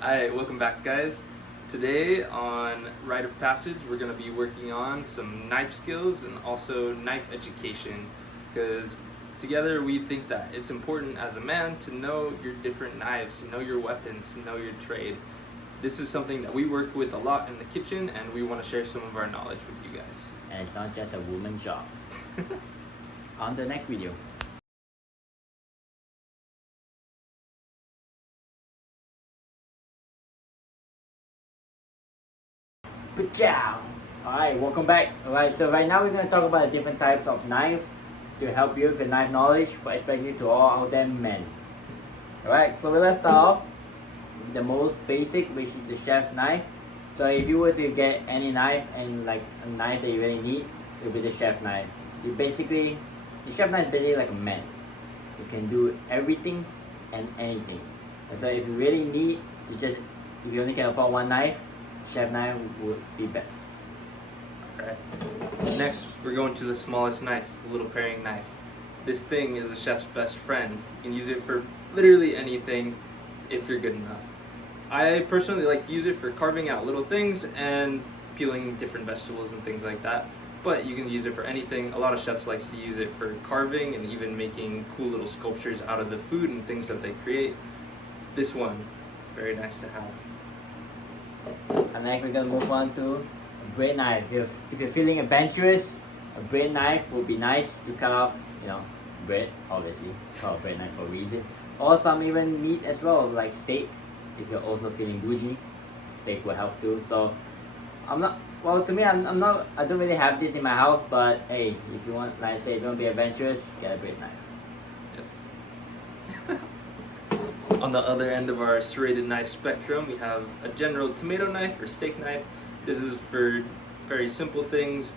Hi, welcome back, guys. Today on Rite of Passage, we're going to be working on some knife skills and also knife education because together we think that it's important as a man to know your different knives, to know your weapons, to know your trade. This is something that we work with a lot in the kitchen and we want to share some of our knowledge with you guys. And it's not just a woman's job. On the next video. Good job! Alright, welcome back. Alright, so right now we're going to talk about the different types of knives to help you with your knife knowledge, for especially to all out there men. Alright, so let's start off with the most basic, which is the chef knife. So if you were to get any knife and like a knife that you really need, it would be the chef knife. The chef knife is basically like a man. You can do everything and anything. And so if you really need to if you only can afford one knife, chef knife would be best. Alright. Next, we're going to the smallest knife, the little paring knife. This thing is a chef's best friend. You can use it for literally anything if you're good enough. I personally like to use it for carving out little things and peeling different vegetables and things like that. But you can use it for anything. A lot of chefs like to use it for carving and even making cool little sculptures out of the food and things that they create. This one, very nice to have. And next we're gonna move on to a bread knife. If you're feeling adventurous, a bread knife would be nice to cut off, bread, obviously. It's called a bread knife for a reason. Or some even meat as well, like steak. If you're also feeling bougie, steak will help too. So I don't really have this in my house, but hey, if you want, like I say, if you want to be adventurous, get a bread knife. Yep. On the other end of our serrated knife spectrum, we have a general tomato knife or steak knife. This is for very simple things.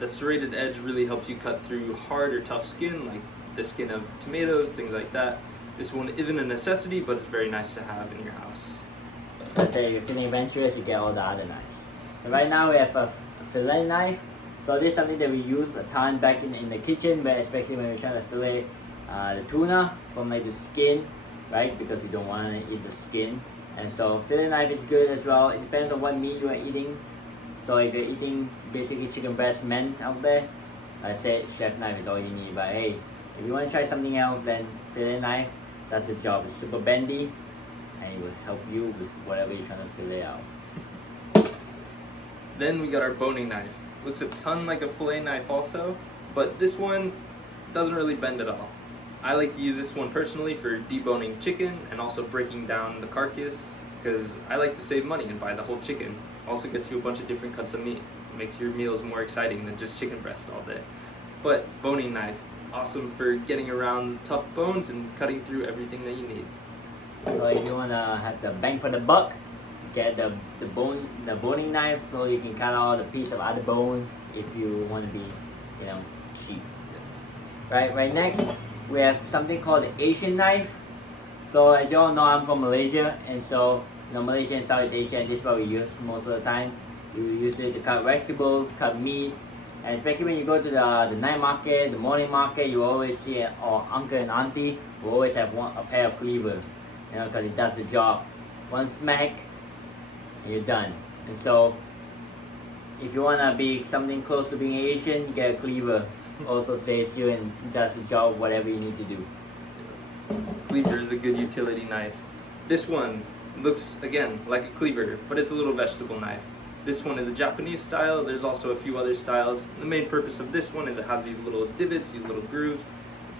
The serrated edge really helps you cut through hard or tough skin, like the skin of tomatoes, things like that. This one isn't a necessity, but it's very nice to have in your house. Let's say if you're feeling adventurous, you get all the other knives. So right now we have a fillet knife. So this is something that we use a ton back in the kitchen, but especially when we're trying to fillet the tuna from like the skin, right? Because we don't want to eat the skin. And so fillet knife is good as well. It depends on what meat you are eating. So if you're eating basically chicken breast men out there, like I said, chef knife is all you need. But hey, if you want to try something else, then fillet knife does the job. It's super bendy and it will help you with whatever you're trying to fillet out. Then we got our boning knife. Looks a ton like a fillet knife also, but this one doesn't really bend at all. I like to use this one personally for deboning chicken and also breaking down the carcass because I like to save money and buy the whole chicken. Also gets you a bunch of different cuts of meat. It makes your meals more exciting than just chicken breast all day. But boning knife, awesome for getting around tough bones and cutting through everything that you need. So if you want to have the bang for the buck, get the boning knife so you can cut out a piece of other bones if you want to be, cheap. Right next, we have something called the Asian knife. So as you all know, I'm from Malaysia, and so Malaysia and Southeast Asia, this is what we use most of the time. We use it to cut vegetables, cut meat, and especially when you go to the night market, the morning market, you always see or uncle and auntie will always have a pair of cleaver, because it does the job. One smack, and you're done. And so if you want to be something close to being Asian, you get a cleaver. Also saves you and does the job whatever you need to do. Cleaver is a good utility knife. This one looks, again, like a cleaver, but it's a little vegetable knife. This one is a Japanese style. There's also a few other styles. The main purpose of this one is to have these little divots, these little grooves.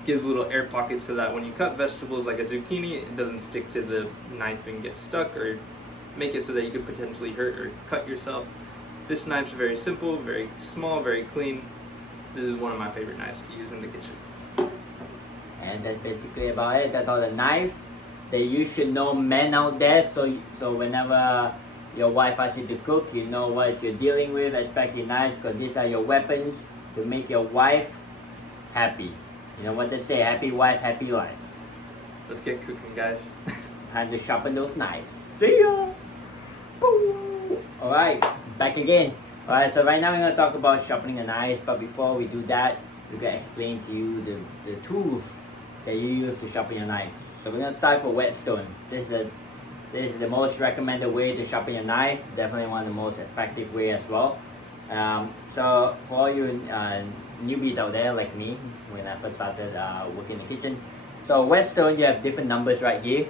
Gives little air pockets so that when you cut vegetables like a zucchini, it doesn't stick to the knife and get stuck or make it so that you could potentially hurt or cut yourself. This knife's very simple, very small, very clean. This is one of my favorite knives to use in the kitchen. And that's basically about it. That's all the knives that you should know, men out there. So whenever your wife asks you to cook, you know what you're dealing with, especially knives, because these are your weapons to make your wife happy. You know what they say, happy wife, happy life. Let's get cooking, guys. Time to sharpen those knives. See ya! Alright, back again. Alright, so right now we're going to talk about sharpening the knives, but before we do that, we're going to explain to you the tools that you use to sharpen your knife. So we're going to start with whetstone. This is This is the most recommended way to sharpen your knife. Definitely one of the most effective way as well. So for all you newbies out there like me, when I first started working in the kitchen, so whetstone, you have different numbers right here.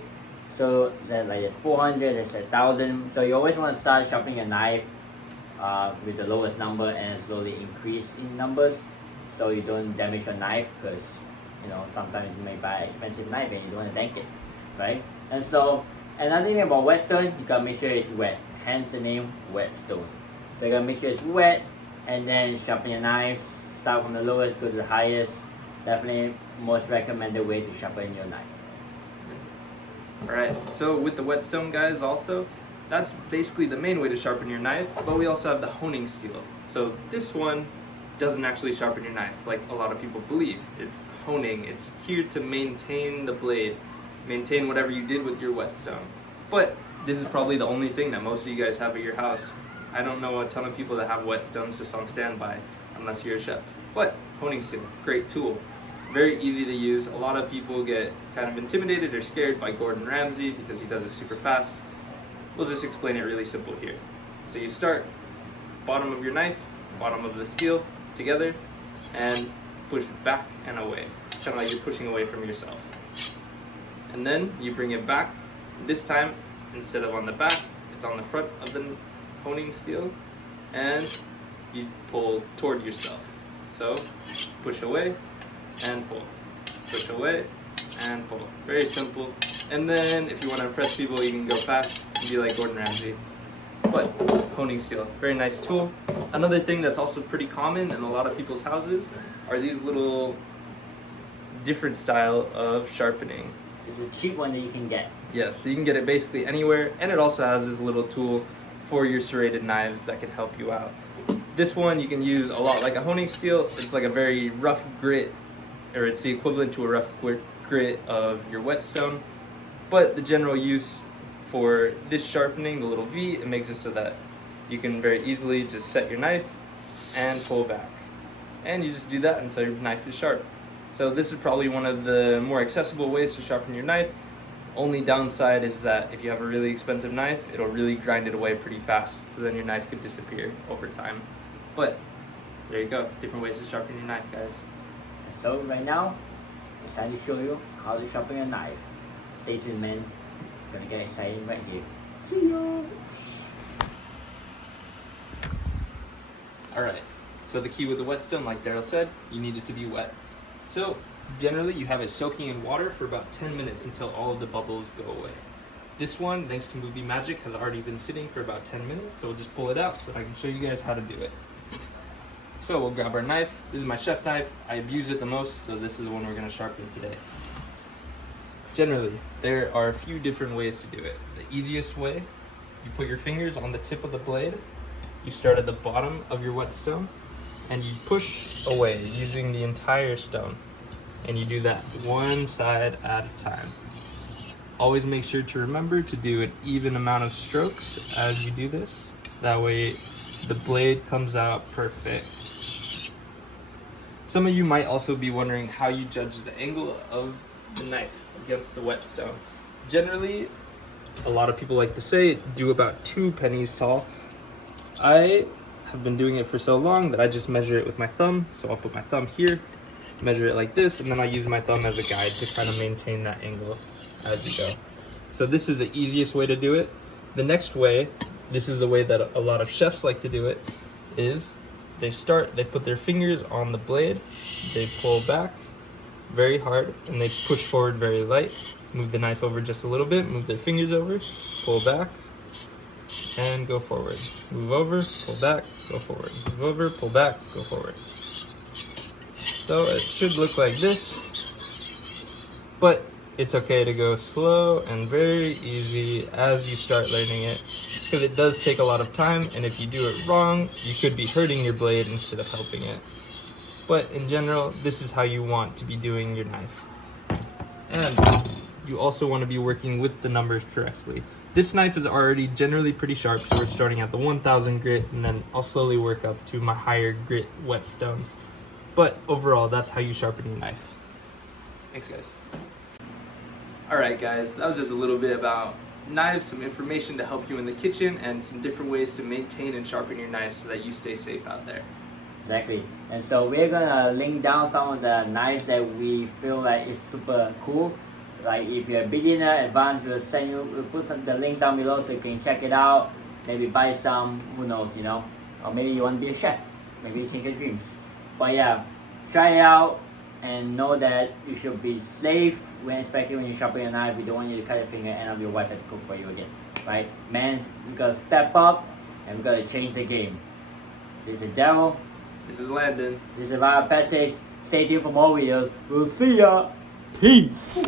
So there's like 400, there's 1,000. So you always want to start sharpening your knife with the lowest number and slowly increase in numbers, so you don't damage your knife, because you know sometimes you may buy an expensive knife and you don't want to dent it, right? And so another thing about whetstone, you gotta make sure it's wet. Hence the name whetstone. So you gotta make sure it's wet, and then sharpen your knives. Start from the lowest, go to the highest. Definitely most recommended way to sharpen your knife. Alright, so with the whetstone, guys, also, that's basically the main way to sharpen your knife, but we also have the honing steel. So this one doesn't actually sharpen your knife like a lot of people believe. It's honing. It's here to maintain the blade, maintain whatever you did with your whetstone. But this is probably the only thing that most of you guys have at your house. I don't know a ton of people that have whetstones just on standby, unless you're a chef. But honing steel, great tool. Very easy to use. A lot of people get kind of intimidated or scared by Gordon Ramsay because he does it super fast. We'll just explain it really simple here. So you start bottom of your knife, bottom of the steel together, and push back and away. Kind of like you're pushing away from yourself. And then you bring it back. This time, instead of on the back, it's on the front of the honing steel, and you pull toward yourself. So push away and pull, push away and pull. Very simple. And then if you want to impress people, you can go fast and be like Gordon Ramsay. But honing steel, very nice tool. Another thing that's also pretty common in a lot of people's houses are these little different style of sharpening. It's a cheap one that you can get. Yes, so you can get it basically anywhere, and it also has this little tool for your serrated knives that can help you out. This one you can use a lot like a honing steel. It's like a very rough grit, or it's the equivalent to a rough grit of your whetstone. But the general use for this sharpening, the little V, it makes it so that you can very easily just set your knife and pull back. And you just do that until your knife is sharp. So this is probably one of the more accessible ways to sharpen your knife. Only downside is that if you have a really expensive knife, it'll really grind it away pretty fast, so then your knife could disappear over time. But there you go, different ways to sharpen your knife, guys. So right now, it's time to show you how to sharpen your knife. Stay tuned, man. Gonna get exciting right here. See ya! Alright, so the key with the whetstone, like Daryl said, you need it to be wet. So generally you have it soaking in water for about 10 minutes until all of the bubbles go away. This one, thanks to movie magic, has already been sitting for about 10 minutes, so we'll just pull it out so that I can show you guys how to do it. So we'll grab our knife. This is my chef knife. I abuse it the most, so this is the one we're going to sharpen today. Generally, there are a few different ways to do it. The easiest way, you put your fingers on the tip of the blade, you start at the bottom of your whetstone, and you push away using the entire stone. And you do that one side at a time. Always make sure to remember to do an even amount of strokes as you do this. That way the blade comes out perfect. Some of you might also be wondering how you judge the angle of the knife against the whetstone. Generally, a lot of people like to say do about 2 pennies tall. I have been doing it for so long that I just measure it with my thumb. So I'll put my thumb here, measure it like this, and then I use my thumb as a guide to kind of maintain that angle as you go. So this is the easiest way to do it. The next way, this is the way that a lot of chefs like to do it, is they put their fingers on the blade, they pull back very hard, and they push forward very light. Move the knife over just a little bit, move their fingers over, pull back, and go forward. Move over, pull back, go forward. Move over, pull back, go forward. So it should look like this, but it's okay to go slow and very easy as you start learning it, because it does take a lot of time, and if you do it wrong, you could be hurting your blade instead of helping it. But in general, this is how you want to be doing your knife. And you also want to be working with the numbers correctly. This knife is already generally pretty sharp, so we're starting at the 1000 grit, and then I'll slowly work up to my higher grit whetstones. But overall, that's how you sharpen your knife. Thanks, guys. Alright guys, that was just a little bit about knives, some information to help you in the kitchen, and some different ways to maintain and sharpen your knives so that you stay safe out there. Exactly. And so we're gonna link down some of the knives that we feel like is super cool. Like if you're a beginner, advanced, we'll put the links down below so you can check it out. Maybe buy some, who knows, you know. Or maybe you want to be a chef. Maybe you change your dreams. But yeah, try it out and know that you should be safe especially when you sharpen your knife. We don't want you to cut your finger and have your wife have to cook for you again. Right? Man, we gotta step up and we gotta change the game. This is Daryl. This is Landon. This is Rite Passage. Stay tuned for more videos. We'll see ya. Peace.